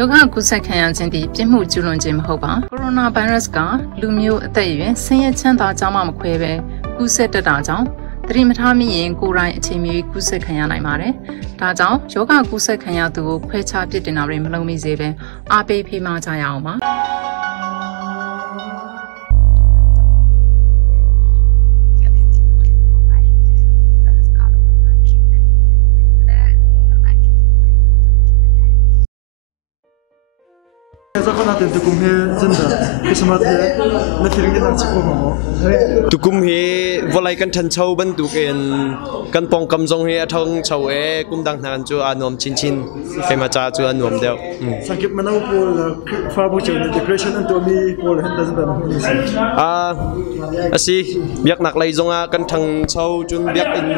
ယောဂကုသခံရခြင်းသည်ပြစ်မှုကျူးလွန်ခြင်းမဟုတ်ပါကိုရိုနာဗိုင်းရပ်စ်ကလူမျိုးအသက်အရွယ်ဆင်းရဲချမ်းသာကြောင်းမှမခွဲပဲကူးစက်တတ်တာကြောင့်သတိမထားမိရင်ကိုယ်တိုင်အချိန်မီကူးစက်ခံရနိုင်ပါတယ်ဒါကြောင့်ယောဂကူးစက်ခံရသူကိုခွဲခြားပြစ်တင်တာတွေမလုပ်မိစေပဲအားပေးဖေးမကြရအောင်ပါZakon natin tukum he zenda kismat he na firing kita cukup mo tukum he volai kan than chau ban tu ken kan pong kam jong he athong chau e kum dang nan chu anom chin chin kai ma cha chu anom deu sakip manau pol fa bu chu decoration an to mi pol han da zenda asi biak nak lai zonga kan thang chau chun biak in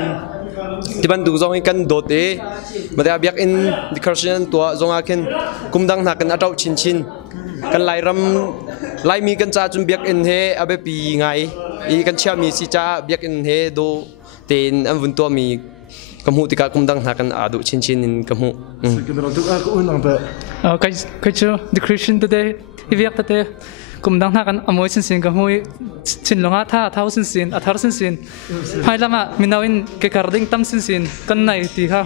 tiban du zong kan dot e ma da biak in decoration to zonga ken kum dang na kan atau chin chin kan lai ram lai mi kan cha chun biak in he abe pi ngai i kan chia mi si cha biak in he do ten am vun to mi kamu tika kum dang na kan adu chin chin in kamu kan ro tu aku unang ba kai chu decoration today i biak tate kum dang na kan amoi sin kamu chin longa tha thau sin athar sin hai lama minawin ke karding tam sin kan nai ti kha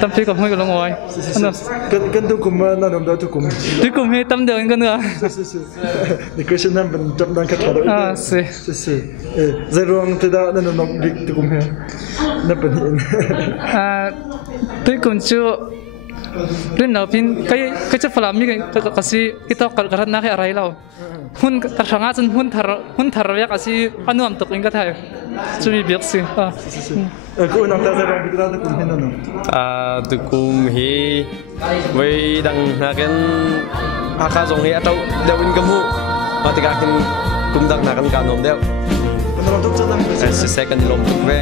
tam phi kamu ko long oi kan tu kum na nom da tu kum he tam de kan ga decoration nam ban tam dang ka thar se zerong te da na nom dik tu kum he na ban tu kum chu rin nào pin cái chất phàm mi cái gì cái tao cái thằng nào cáiอะไรเราhun cái thằng á chân hun thar vậy cái gì anh nuông tục in cái thằng chú mi biết gì cô nằm ta zerong kita tu kum he na no tu kum he với đằng na cái akha zong he atau deu in kamu mà tiga kin kum dang na kan ka nom deu kan ro tu chanang se second lom tu ve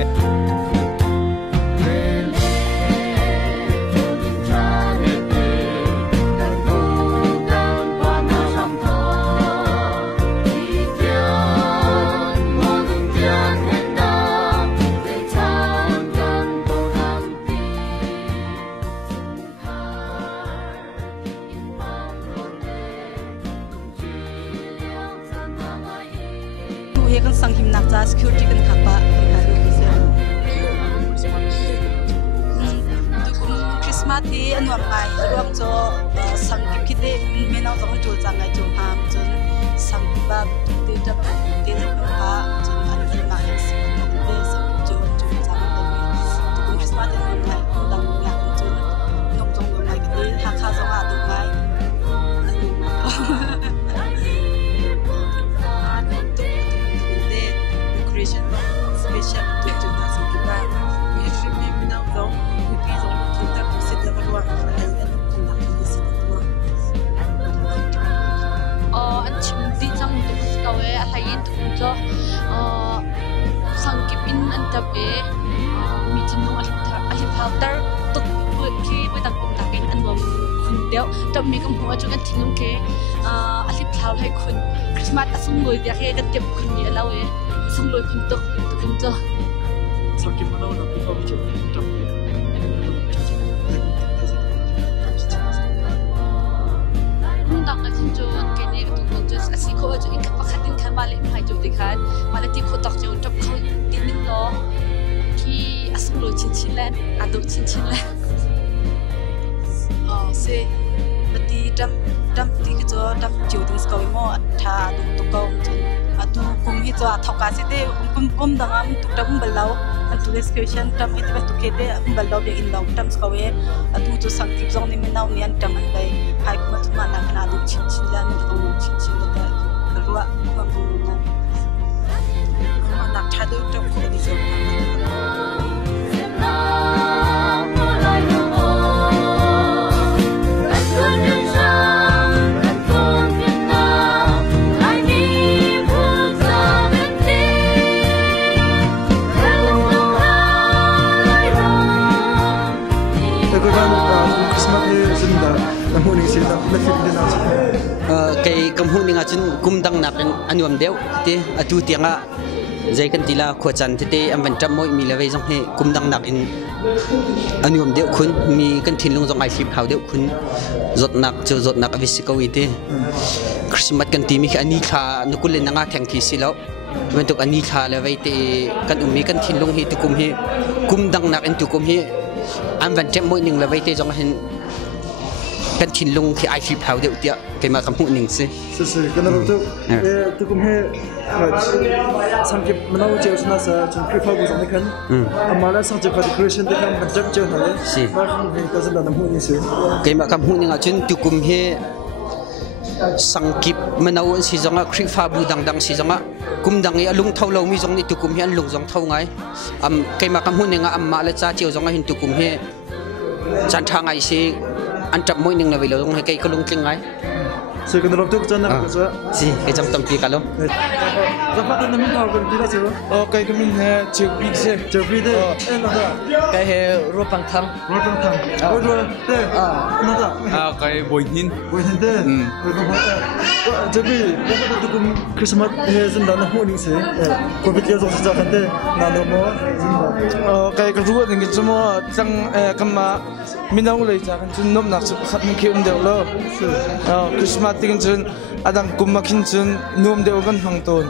he kan sang him nak cha security kan khapa kan haru kise Christmas hi anwam ngai ruam cho sang kip kite menau jong chu changai chu ham chun sang ba te ta te ha chun han chu na si te sang chu chu changai te Christmas hi ngai dang ya chun nok jong ngai kite ha kha jong a du ngai special to the Sankiba. We have to be now though. We please on to that to sit the one and to not to sit the one. Anh chim đi trong tụi câu ấy hay in tụi cho Sankipin anh tập về meeting nung alip halter tụt khi với đặc cùng đặc anh vào khun đeo tập mấy công hoa cho anh thiên nung ke alip hal hay khun Christmas asung ngồi để cái tiếp khun như lâu ấy xong rồi khun tụt khun cho sakip manau na tu chu tam nung đặc anh cho cái này tụi con cho asi ko cho in kapag hatin kan mali hay cho tikhan malati ko tak cho tập khâu tin ninh lo khi asung rồi chin len aduk chin len se mati dam ti ke cho dam chiu ding skoi mo tha du to ko atu kum hi cho thok ka se te kum dang am tu tam balau an tu description tam hi te tu ke te balau be in law tam skoi atu to sang tip zong ni me naw ni an tam an bai hai kum tu ma na kana du chin la ni to chin la ka ruwa ma bu na ma na tha du tam ko di zo cái cầm hôn nga chân kum dang nak anyuam deu te atu tianga zai kan tila kho chan te am van tam moi mi lawai jong he kum dang nak in anium deu khun mi kan thin lung jong ai flip hau deu khun zot nak visiko ite Christmas kan ti mi ani kha nukul le nanga thang thi silo bentuk ani kha lawai te kan ummi kan thin lung hi tukum hi kum dang nak in tukum hi am van tam moi ning lawai te jong hen kan thin lung khi ai flip hau deu tia ke ma kam hu ning se kan ro tu kum he samke manau je usna sa chun prefer bu jang kan amala sang je decoration de kan ban jam je ha si ma ka zan da hu ni se ke ma kam hu ning a chun tukum he sangkip manau si jonga khrifa bu dang si jonga kum dang ya lung thau lo mi jong ni tukum he an lung jong thau ngai am ke ma kam hu ning a amma la cha chiu jonga hin tukum he chan thangai si an tap moi ning la velo jong he kai ko lung tling ngai se kan ro tu chan na ka sa si ke jam tam pi ka lo da pa na min ka kan tira se kai ka min he chuk big se bi de na da kai he ro pang thang ro de na da kai boy hin de bi da pa tu kum Christmas he zan da na hu ni se ko bi ke zo sa kan de na no mo kai ka ruwa ning chu mo tang kama minau lei cha kan chun nom nak chu khat min ki deu lo Christmas ting chun adang kumma kin chun nom deu kan hang ton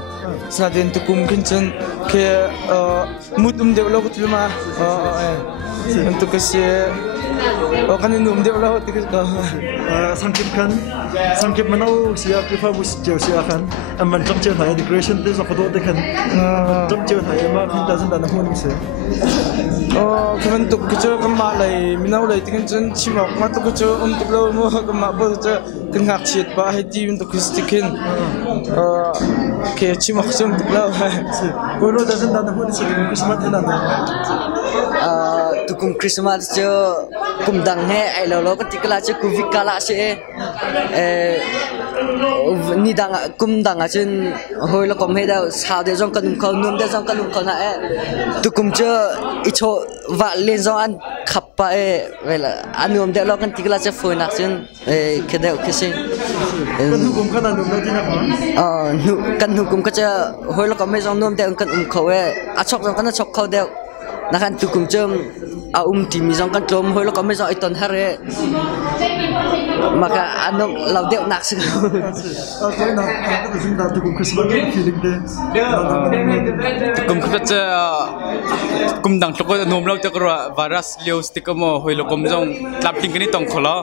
sa den tu kum kin chun ke mut deu lo ku tluma tu ka se kan nom deu lo ti ka samkip manau sia prefer bu sia kan am ban jam je hai decoration de so photo de kan jam je hai ma kin da zan da na hu ni se kaman tu kucu kama lay minau lay tingin jen cimok matu kucu untuk lo mo kama bo kucu kengak cit ba hedi untuk kristikin ke cimok jen untuk lo Kalau dah senang dah pun sebelum Christmas ni nanti. Tukum Christmas je kum dang he ai lo ketika lah je covid kala se ni dang kum dang ajen hoi lo kom he da sa de jong kan ko num de jong kan ko na tukum je icho va len jong an khappa vela anum de lo kan tikla je foi nak jen kede kese Kan hukum kan anum nanti nak nu kan hukum ka je hoi lo kom he jong num de kan ko achok jong kan achok ko de nakan tukum jem timi jong kan tlom hoi lo kom he jong iton hare maka anum lau de nak se Kalau nak kita senang tukum Christmas ni feeling de. kum kucu kum dang tloko nom lo te kro virus leo stick mo hoi lo kom jong tlap ting kini tong kholo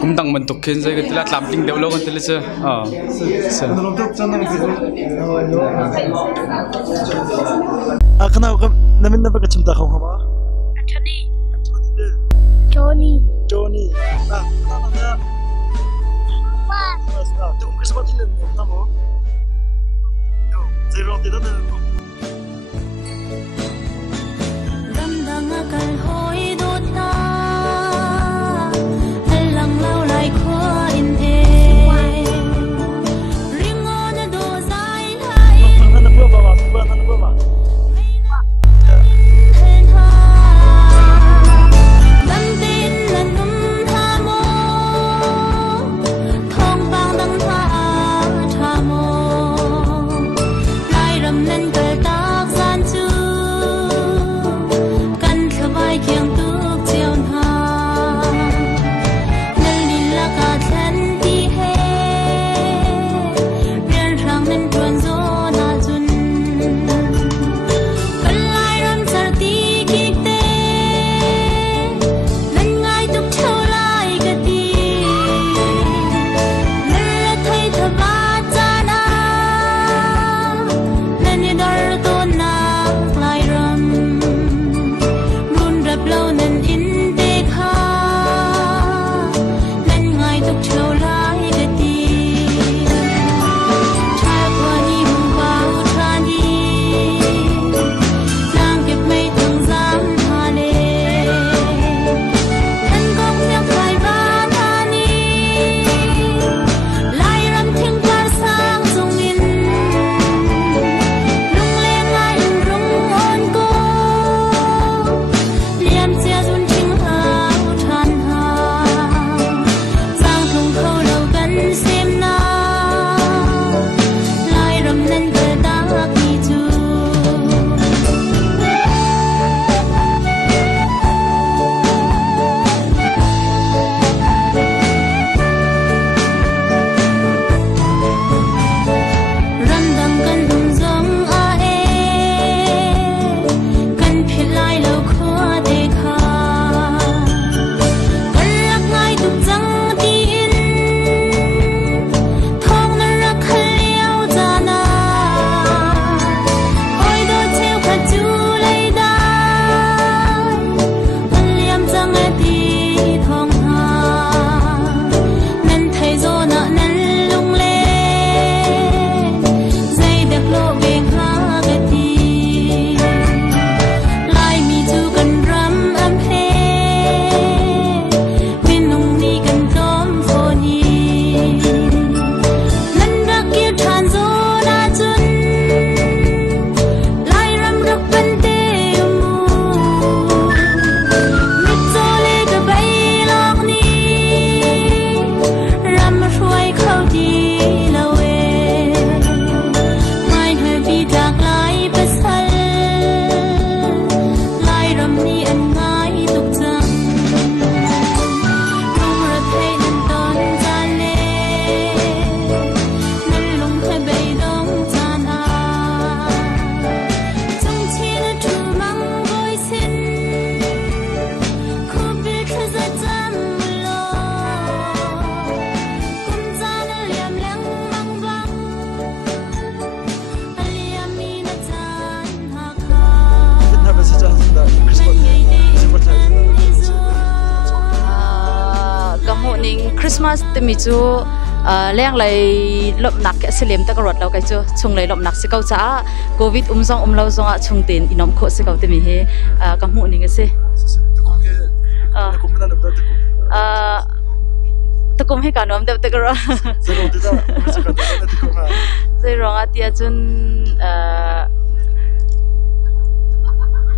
kum dang man tok khen sai ka tla tlap ting de lo kan tele se Kalau tu jangan begitu. Kenapa namin na baga cinta kau sama? Johnny. Kenapa na? Tukum Christmas ni nama. Zero tidak ada. Hãy subscribe cho kênh Ghiền Mì Gõ để không bỏ lỡ Christmas ที่มีจูเลี้ยงเลยลบหนักเสลียมตะกรดเราไกจูชงเลยลบหนักสิเขาจ้าโควิดซองเราซองชงเต็นอินอมโคสิเขาที่มีเฮกำหูนี่ก็สิตะกุมให้การนวมเด็กตะกรดใจร้องอาทิตย์จน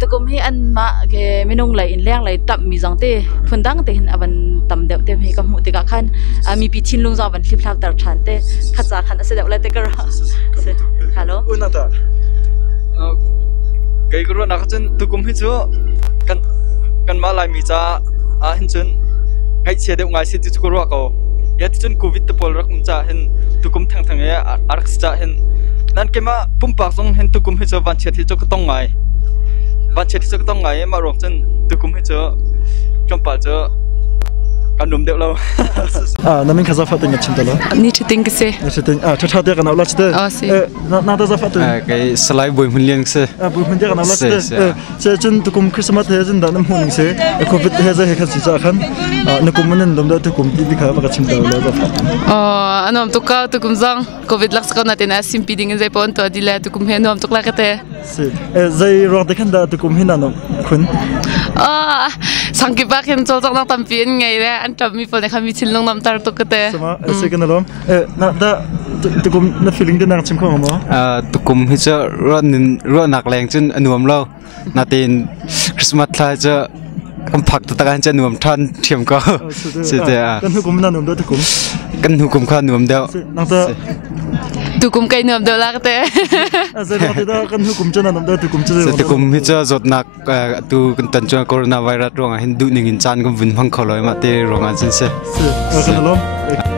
ตะกุมให้อันมาแกไม่นุ่งเลยอินเลี้ยงเลยตับมีจังเต้พุ่นดังเต้เห็นวันตำเด็กเต้ให้กำหูติกาขันมีปีชินลุงจังวันคลิปลับตร์ชันเต้ขัดจากขันเสด็จเลยตะกรดฮัลโหลอุณตาไกกรัวนักจนตะกุมให้จูกันมาลายมีจ้าเห็นจนไงเสียเด็กไงเสียจุกรัวก็ยัดจนโควิดตะปอลรักมุจ้าเห็นตะกุมทั้งเงี้ยอารักษาเห็นนั่นแกมาปุ่มปากส่งเห็นตะกุมให้จูวันเชียที่จูก็ต้องไงวันเช็ดที่จะต้องไงมารวมจนตุกุมให้เจอจมป่าเจอการนุ่มเดียวเรานั่นเป็นข้าจะฟัดติงกับชิมตลอดนี่จะติงก็สินี่จะติงชดเดียกันเอาละชิดน่าจะฟัดติงไอ้สไลด์บุยมันเลี้ยงสิบุยมันเดียกันเอาละชิดเจ้าจนตุกุมคริสต์มาสเฮจันดันน้ำหุ่นสิโควิดเฮจันเฮคันสิจ้าขันนึกกุมมันดมเดียวตุกุมที่ข้ามากับชิมตลอดจะฟัดอันนั้นตุกตุกุมจังโควิดลักษณะนั้นนะซิมปีดิ้งใจปอนตัวดีเลยตุกุมเห็นน้ำตุกลักเตะสิใจรอดกันได้ตุกุมเห็นนั่นคุณสังเกตว่าเห็นโจจังนั่งทำปีนไงเลยอันทำมีคนเขามีชิลลงน้ำตาตุกเตะสมาสิกันแล้วน่าได้ตุกุมน่า feeling ได้นั่งชิมข้าวมั้งตุกุมให้เจอรอดหนักแรงจนอนวมเรานาทีคริสต์มาสท้ายเจอกำพักตะการจะนวมทันเทียมก็เสียใจกันหุกุมน่านวมเดียวตุกุมกันหุกุมข้านวมเดียวนั่งเตะตุกุมไก่นวมเดียวลักเตะเสร็จแล้วที่ได้กันหุกุมจะนั่นวมเดียวตุกุมจะตุกุมให้เจอจดหนักตูกันตันจวนโคโรนาไวรัสรองเห็นดูหนึ่งอินจานก็วิ่งพังขลอยมาเตะรองอันเสียกันแล้ว